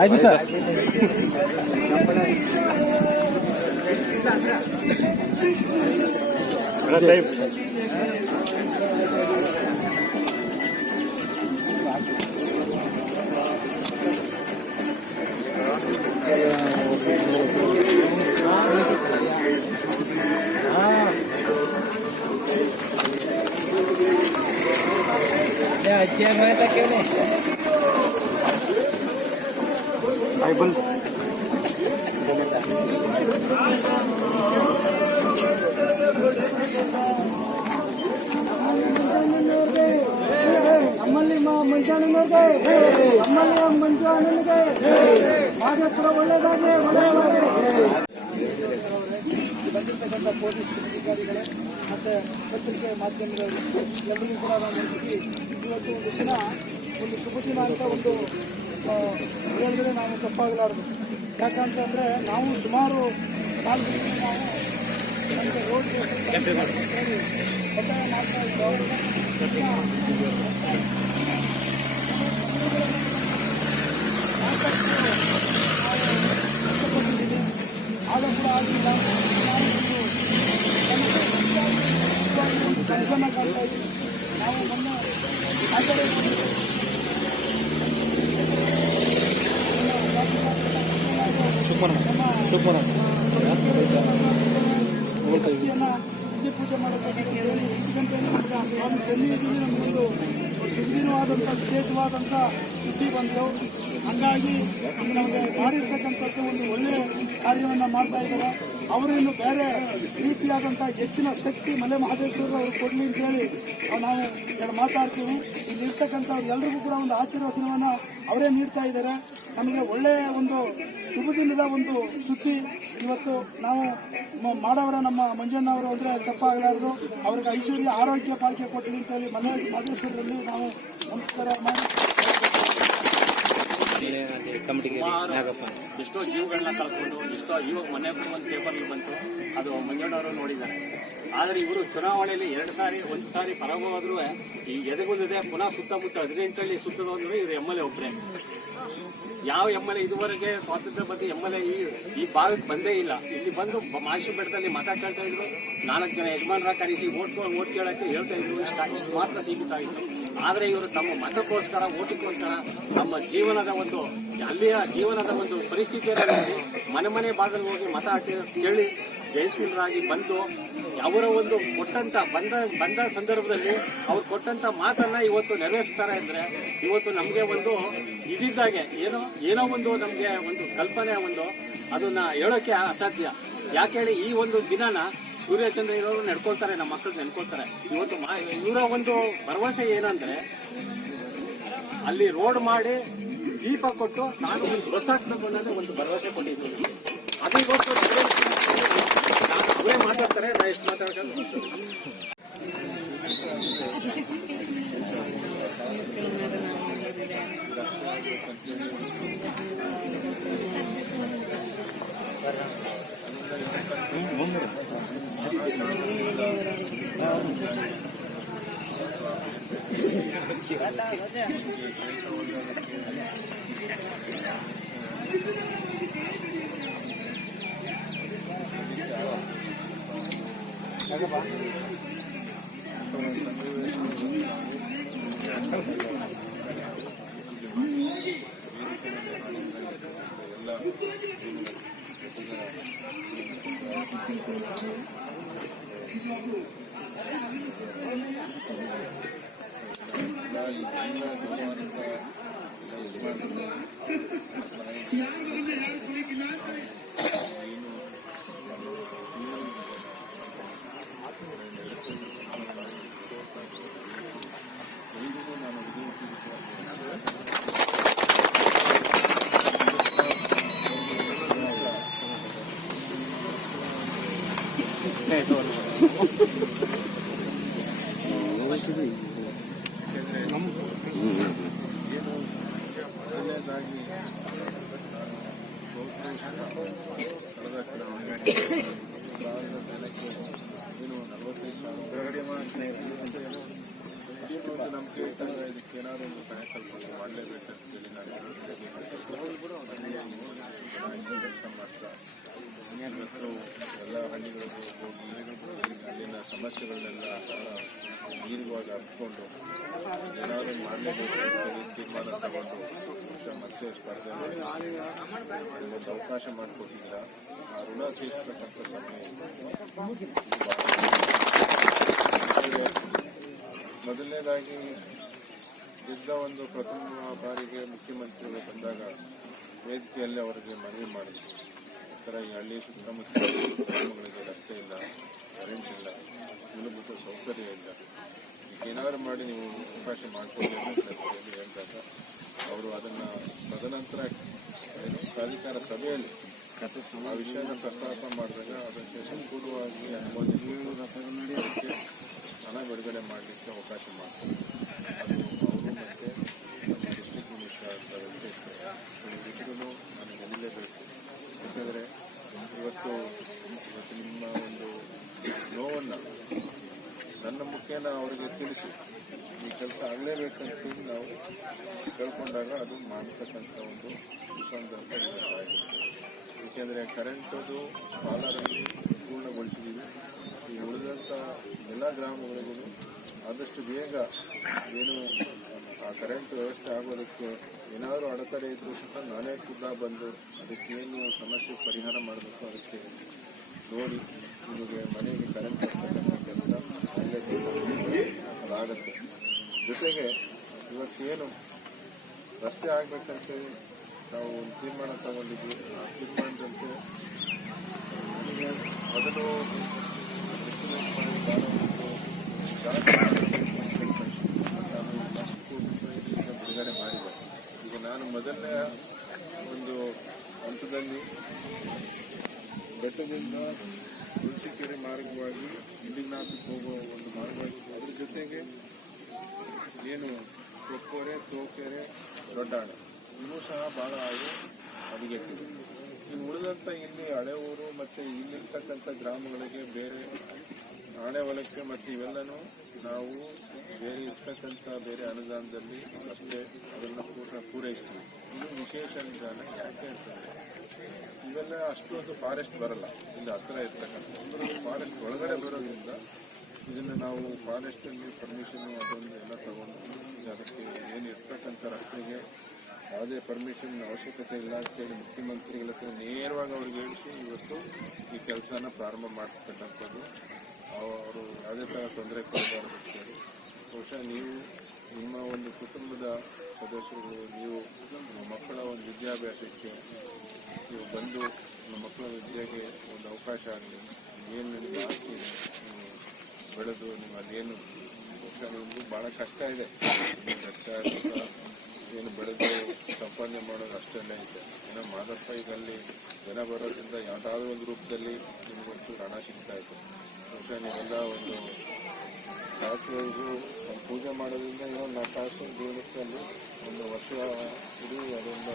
ಆಯ್ತು ಸರ್. ಸಾಹೇಬ್ अच्छी है तक क्यों नहीं ನಮ್ಮಲ್ಲಿ ಮಂಚಾನವ್ರಿಗೆ ನಮ್ಮಲ್ಲಿ ಮಂಚಾನನಿಗೆ ಮಾದೇಶ್ವರ ಒಳ್ಳೆಯದಾಗಲಿ ಒಳ್ಳೆಯದಾಗಲಿ. ಬಂದಿರತಕ್ಕಂಥ ಪೊಲೀಸ್ ಅಧಿಕಾರಿಗಳೇ ಮತ್ತು ಪತ್ರಿಕೆ ಮಾಧ್ಯಮಗಳು ಎಲ್ಲರಿಗೂ ಕೂಡ ನಾನು ಇವತ್ತು ಒಂದು ದಿನ ಒಂದು ಶುಭ ದಿನ ಅಂತ ಒಂದು ಹೇಳಿದ್ರೆ ನಾವು ತಪ್ಪಾಗಲಾರದು. ಯಾಕಂತಂದರೆ ನಾವು ಸುಮಾರು ಕಾಲದಲ್ಲಿ ನಾವು ನಮಗೆ ರೋಡ್ಗೆ ಒತ್ತಾಯ ಮಾಡ್ತಾ ಇದ್ದವು. ಆಗ ಕೂಡ ಆಗಲಿಲ್ಲ. ಕೆಲಸನ ಕಾಣ್ತಾ ಇದ್ದೀವಿ ನಾವು. ಮೊನ್ನೆ ಆ ಕಡೆ ಇಲ್ಲಿ ಪೂಜೆ ಮಾಡಬೇಕಂತ ಹೇಳಿ 5 ಗಂಟೆಯಲ್ಲಿ ನಾನು ಸನ್ನಿಧಿಯಲ್ಲಿ ನಮಗೊಂದು ಸುದೀರ್ಘವಾದಂಥ ವಿಶೇಷವಾದಂಥ ಸುದ್ದಿ ಬಂತು. ಹಂಗಾಗಿ ನಮಗೆ ಮಾಡಿರ್ತಕ್ಕಂಥದ್ದು ಒಂದು ಒಳ್ಳೆಯ ಕಾರ್ಯವನ್ನು ಮಾಡ್ತಾ ಇದ್ದಾರೆ. ಅವರೇನು ಬೇರೆ ರೀತಿಯಾದಂಥ ಹೆಚ್ಚಿನ ಶಕ್ತಿ ಮಲೆ ಮಹದೇಶ್ವರ ಅವರು ಕೊಡಲಿ ಅಂತೇಳಿ ನಾವು ಮಾತಾಡ್ತೀವಿ. ಇಲ್ಲಿರ್ತಕ್ಕಂಥವ್ರು ಎಲ್ರಿಗೂ ಕೂಡ ಒಂದು ಆಶೀರ್ವಚನವನ್ನು ಅವರೇ ನೀಡ್ತಾ ಇದ್ದಾರೆ. ನಮಗೆ ಒಳ್ಳೆಯ ಒಂದು ಶುಭ ದಿನದ ಒಂದು ಸುದ್ದಿ ಇವತ್ತು ನಾವು ಮಾಡವರ ನಮ್ಮ ಮಂಜಣ್ಣವರು ಅಂದರೆ ತಪ್ಪಾಗಲಾರದು. ಅವ್ರಿಗೆ ಐಶ್ವರ್ಯ ಆರೋಗ್ಯ ಭಾಗ್ಯ ಕೊಟ್ಟಲಿ ಅಂತೇಳಿ ಮಲೆ ಮಹದೇಶ್ವರರಲ್ಲಿ ನಾವು ನಮಸ್ಕಾರ ಮಾಡಿ ಎಷ್ಟೋ ಜೀವಗಳನ್ನ ಕಳ್ಕೊಂಡು ಎಷ್ಟೋ ಇವಾಗ ಮನೆ ಒಂದು ಪೇಪರ್ಲಿ ಬಂತು, ಅದು ಮಂಜಣ್ಣವರು ನೋಡಿದ್ದಾರೆ. ಆದರೆ ಇವರು ಚುನಾವಣೆಯಲ್ಲಿ 2 ಸಾರಿ 1 ಸಾರಿ ಪರಾಭವಾದ್ರೂ ಈ ಎದೆಗುಂದಿದೆ ಪುನಃ ಸುತ್ತಮುತ್ತ 18 ಹಳ್ಳಿ ಸುತ್ತದ ಅಂದ್ರೆ ಇವರು MLA ಒಬ್ಬರೇ. ಯಾವ MLA ಇದುವರೆಗೆ ಸ್ವಾತಂತ್ರ್ಯ ಬಗ್ಗೆ MLA ಈ ಭಾಗಕ್ಕೆ ಬಂದೇ ಇಲ್ಲ. ಇಲ್ಲಿ ಬಂದು ಮಾಶಿ ಬೆಟ್ಟದಲ್ಲಿ ಮತ ಕೇಳ್ತಾ ಇದ್ರು. 4 ಜನ ಯಜಮಾನರ ಕರೆಸಿ ಓಟ್ ಕೇಳಕ್ಕೆ ಹೇಳ್ತಾ ಇದ್ರು. ಇಷ್ಟು ಮಾತ್ರ ಸೀಮಿತ ಆಗಿತ್ತು. ಆದರೆ ಇವರು ತಮ್ಮ ಮತಕ್ಕೋಸ್ಕರ ಓಟಿಗೋಸ್ಕರ ನಮ್ಮ ಜೀವನದ ಒಂದು ಅಲ್ಲಿಯ ಜೀವನದ ಒಂದು ಪರಿಸ್ಥಿತಿಯನ್ನು ಮನೆ ಭಾಗದಲ್ಲಿ ಹೋಗಿ ಮತ ಕೇಳಿ ಜಯಶೀಲರಾಗಿ ಬಂದು ಅವರ ಒಂದು ಕೊಟ್ಟಂತ ಬಂದ ಸಂದರ್ಭದಲ್ಲಿ ಅವ್ರು ಕೊಟ್ಟಂತ ಮಾತನ್ನ ಇವತ್ತು ನೆರವೇರಿಸ್ತಾರೆ ಅಂದ್ರೆ ಇವತ್ತು ನಮಗೆ ಒಂದು ಇದಿದ್ದಾಗೆ ಏನೋ ಒಂದು ನಮಗೆ ಒಂದು ಕಲ್ಪನೆ ಅದನ್ನ ಹೇಳೋಕೆ ಅಸಾಧ್ಯ. ಯಾಕೆ ಹೇಳಿ ಈ ಒಂದು ದಿನನ ಸೂರ್ಯಚಂದ್ರ ಇರೋರು ನಡ್ಕೊಳ್ತಾರೆ, ನಮ್ಮ ಮಕ್ಕಳು ನೆನ್ಕೊಳ್ತಾರೆ. ಇವತ್ತು ಇವರ ಒಂದು ಭರವಸೆ ಏನಂದ್ರೆ ಅಲ್ಲಿ ರೋಡ್ ಮಾಡಿ ದೀಪ ಕೊಟ್ಟು ನಾನು ಒಂದು ಬಸ್ ಹಾಕ್ಬೇಕು ಅನ್ನೋದೇ ಒಂದು ಭರವಸೆ ಕೊಟ್ಟಿದ್ದೀನಿ. ಅದಕ್ಕೋಸ್ಕರ ಅವರೇ ಮಾತಾಡ್ತಾರೆ, ನಾ ಎಷ್ಟು ಮಾತಾಡ್ಕೊಂಡು ಹೊರಗಡೆ ಮಾಡಿ ಏನಾದರೂ ಒಂದು ಸಹಾಯ ಕಲ್ಪನೆ ಮಾಡಲೇಬೇಕಂತ ಹೇಳಿ ನಾನು ಕೆಲಸ ಮಾಡ್ತಾ ಇವತ್ತು ಎಲ್ಲ ಹಳ್ಳಿಗಳಿಗೂ ಹೋಗಿ ಅಲ್ಲಿನ ಸಮಸ್ಯೆಗಳನ್ನೆಲ್ಲ ನೀರುವಾಗಿ ಹಬ್ಕೊಂಡು ಏನಾದರೂ ಮಾಡಲೇಬೇಕು ಅಂತ ಹೇಳಿ ತೀರ್ಮಾನ ತಗೊಂಡು ಮತ್ತೆ ಸ್ಪರ್ಧೆಯಲ್ಲಿ ಒಂದು ಅವಕಾಶ ಮಾಡಿಕೊಟ್ಟಿಲ್ಲ. ಆ ಋಣ ತೀರಿಸ್ತಕ್ಕಂಥ ಸಮಯ ಮೊದಲನೇದಾಗಿ ಗೆದ್ದ ಒಂದು ಪ್ರಥಮ ಬಾರಿಗೆ ಮುಖ್ಯಮಂತ್ರಿಗಳು ಬಂದಾಗ ವೇದಿಕೆಯಲ್ಲಿ ಅವರಿಗೆ ಮನವಿ ಮಾಡಿದ್ರು. ಈ ಥರ ಈ ಹಳ್ಳಿ ಸುತ್ತಮುತ್ತ ಗ್ರಾಮಗಳಿಗೆ ರಸ್ತೆ ಇಲ್ಲ, ಕರೆಂಟ್ ಇಲ್ಲ, ಮೂಲಭೂತ ಸೌಕರ್ಯ ಇಲ್ಲ, ಏನಾದರೂ ಮಾಡಿ ನೀವು ಅವಕಾಶ ಮಾಡಿಕೊಡ್ಬೇಕು ಅಂತ ಹೇಳಿದಾಗ ಅವರು ಅದನ್ನು ತದನಂತರ ಪ್ರಾಧಿಕಾರ ಸಭೆಯಲ್ಲಿ ಆ ವಿಷಯನ ಪ್ರಸ್ತಾಪ ಮಾಡಿದಾಗ ಅದಕ್ಕೆ ಸಂಪೂರ್ಣವಾಗಿ ಅನುಮೋದನೆ ಹಣ ಬಿಡುಗಡೆ ಮಾಡಲಿಕ್ಕೆ ಅವಕಾಶ ಮಾಡ್ತಾರೆ. ಅದು ಅವರು ಮತ್ತು ನಮ್ಮ ಡಿಸ್ಟ್ರಿಕ್ಟ್ ಮಿನಿಸ್ಟರ್ ಅಂತ ವೆಂಕಟೇಶ್ ಇವರಿಬ್ಬರೂ ನನಗೆ ನಿಲ್ಲಬೇಕು. ಯಾಕಂದರೆ ಇವತ್ತು ನಿಮ್ಮ ಒಂದು ನೋವನ್ನು ನನ್ನ ಮುಖೇನ ಅವರಿಗೆ ತಿಳಿಸಿ ಈ ಕೆಲಸ ಆಗಲೇಬೇಕಂತ ನಾವು ಕೇಳ್ಕೊಂಡಾಗ ಅದು ಮಾಡತಕ್ಕಂಥ ಒಂದು ಸುಸಂದರ್ಭ ಇವತ್ತಾಗಿದೆ. ಏಕೆಂದರೆ ಕರೆಂಟದು ಪಾಲರಲ್ಲಿ ಪೂರ್ಣಗೊಳಿಸಿದ್ದೀವಿ. ಈ ಉಳಿದಂಥ ಎಲ್ಲ ಗ್ರಾಮಗಳಿಗೂ ಆದಷ್ಟು ಬೇಗ ಏನು ಆ ಕರೆಂಟ್ ವ್ಯವಸ್ಥೆ ಆಗೋದಕ್ಕೆ ಏನಾದರೂ ಅಡೆತಡೆ ಇದ್ದರೂ ಸಹ ನಾನೇ ಕೂಡ ಬಂದು ಅದಕ್ಕೇನು ಸಮಸ್ಯೆ ಪರಿಹಾರ ಮಾಡಬೇಕು ಅದಕ್ಕೆ ನೋಡಿ ನಿಮಗೆ ಮನೆಗೆ ಕರೆಂಟ್ ಬರ್ತಕ್ಕಂಥ ಕೆಲಸ ಅದಾಗತ್ತೆ. ಜೊತೆಗೆ ಇವತ್ತೇನು ರಸ್ತೆ ಆಗಬೇಕಂತೇಳಿ ನಾವು ಒಂದು ತೀರ್ಮಾನ ತಗೊಂಡಿದ್ವಿ. ಆ ತೀರ್ಮಾನದಂತೆ ಮೊದಲು ಬಿಡುಗಡೆ ಮಾಡಿದೆ. ಈಗ ನಾನು ಮೊದಲನೇ ಒಂದು ಹಂತದಲ್ಲಿ ಬೆಟ್ಟದಿಂದ ಹುಣಸಿಕೆರೆ ಮಾರ್ಗವಾಗಿ ಇಂಡಿನಾಥಕ್ಕೆ ಹೋಗುವ ಒಂದು ಮಾರ್ಗವಾಗಿ ಅದ್ರ ಜೊತೆಗೆ ಏನು ಕೊಕ್ಕೋರೆ, ತೋಕೆರೆ, ದೊಡ್ಡಾಣೆ ಇನ್ನೂ ಸಹ ಭಾಳ ಆಗಿ ಹದಗೆಟ್ಟಿದೆ. ಇನ್ನು ಉಳಿದಂಥ ಇಲ್ಲಿ ಹಳೆ ಊರು ಮತ್ತು ಇಲ್ಲಿರ್ತಕ್ಕಂಥ ಗ್ರಾಮಗಳಿಗೆ ಬೇರೆ ಆಣೆ ಹೊಲಕ್ಕೆ ಮತ್ತು ಇವೆಲ್ಲನೂ ನಾವು ಬೇರೆ ಇರ್ತಕ್ಕಂಥ ಬೇರೆ ಅನುದಾನದಲ್ಲಿ ಅಷ್ಟೇ ಅದನ್ನು ಪೂರೈಸ್ತೀವಿ. ಇದು ವಿಶೇಷ ಅನುದಾನ ಯಾಕೆ ಅಂತಂದರೆ ಇವೆಲ್ಲ ಅಷ್ಟೊಂದು ಫಾರೆಸ್ಟ್ ಬರಲ್ಲ, ಇಲ್ಲಿ ಹತ್ತಿರ ಇರ್ತಕ್ಕಂಥ ಫಾರೆಸ್ಟ್ ಒಳಗಡೆ ಬರೋದ್ರಿಂದ ಇದನ್ನು ನಾವು ಫಾರೆಸ್ಟಲ್ಲಿ ಪರ್ಮಿಷನ್ನು ಅದೊಂದು ಎಲ್ಲ ತಗೊಂಡು ಈಗ ಅದಕ್ಕೆ ಏನು ಇರ್ತಕ್ಕಂಥ ರಸ್ತೆಗೆ ಯಾವುದೇ ಪರ್ಮಿಷನ್ ಅವಶ್ಯಕತೆ ಇಲ್ಲ ಅಂತೇಳಿ ಮುಖ್ಯಮಂತ್ರಿಗಳ ಹತ್ರ ನೇರವಾಗಿ ಅವ್ರಿಗೆ ಹೇಳಿಸಿ ಇವತ್ತು ಈ ಕೆಲಸನ ಪ್ರಾರಂಭ ಮಾಡ್ತಕ್ಕಂಥದ್ದು. ಅವರು ಯಾವುದೇ ಥರ ತೊಂದರೆ ಕೊಡಬಾರ್ದು ಅಂತೇಳಿ ಬಹುಶಃ ನೀವು ನಿಮ್ಮ ಒಂದು ಕುಟುಂಬದ ಸದಸ್ಯರುಗಳು ನೀವು ನಿಮ್ಮ ಮಕ್ಕಳ ಒಂದು ವಿದ್ಯಾಭ್ಯಾಸಕ್ಕೆ ನೀವು ಬಂದು ನಿಮ್ಮ ಮಕ್ಕಳ ವಿದ್ಯೆಗೆ ಒಂದು ಅವಕಾಶ ಆಗಲಿ. ಏನು ನಿಮಗೆ ಆಸ್ತಿ ಇದೆ ನೀವು ಬೆಳೆದು ನೀವು ಅದೇನು ಬಹುಶಃ ನಿಮಗೂ ಭಾಳ ಕಷ್ಟ ಇದೆ. ಕಷ್ಟ ಏನು ಬೆಳೆದು ಸಂಪಾದನೆ ಮಾಡೋದು ಅಷ್ಟೆಲ್ಲ ಇದೆ. ಏನೋ ಮಾದಪ್ಪ ಈಗ ಅಲ್ಲಿ ಜನ ಬರೋದ್ರಿಂದ ಯಾವುದಾದ್ರೂ ಒಂದು ರೂಪದಲ್ಲಿ ನಿಮಗೊಂಚೂರು ಹಣ ಸಿಗ್ತಾ ಇದೆ. ಬಹುಶಃ ನೀವೆಲ್ಲ ಒಂದು ರಾತ್ರಿವರೆಗೂ ಒಂದು ಪೂಜೆ ಮಾಡೋದ್ರಿಂದ ಏನೋ 4 ತಾಸು ಜೀವನದಲ್ಲಿ ಒಂದು ವರ್ಷ ಇಡೀ ಅದರಿಂದ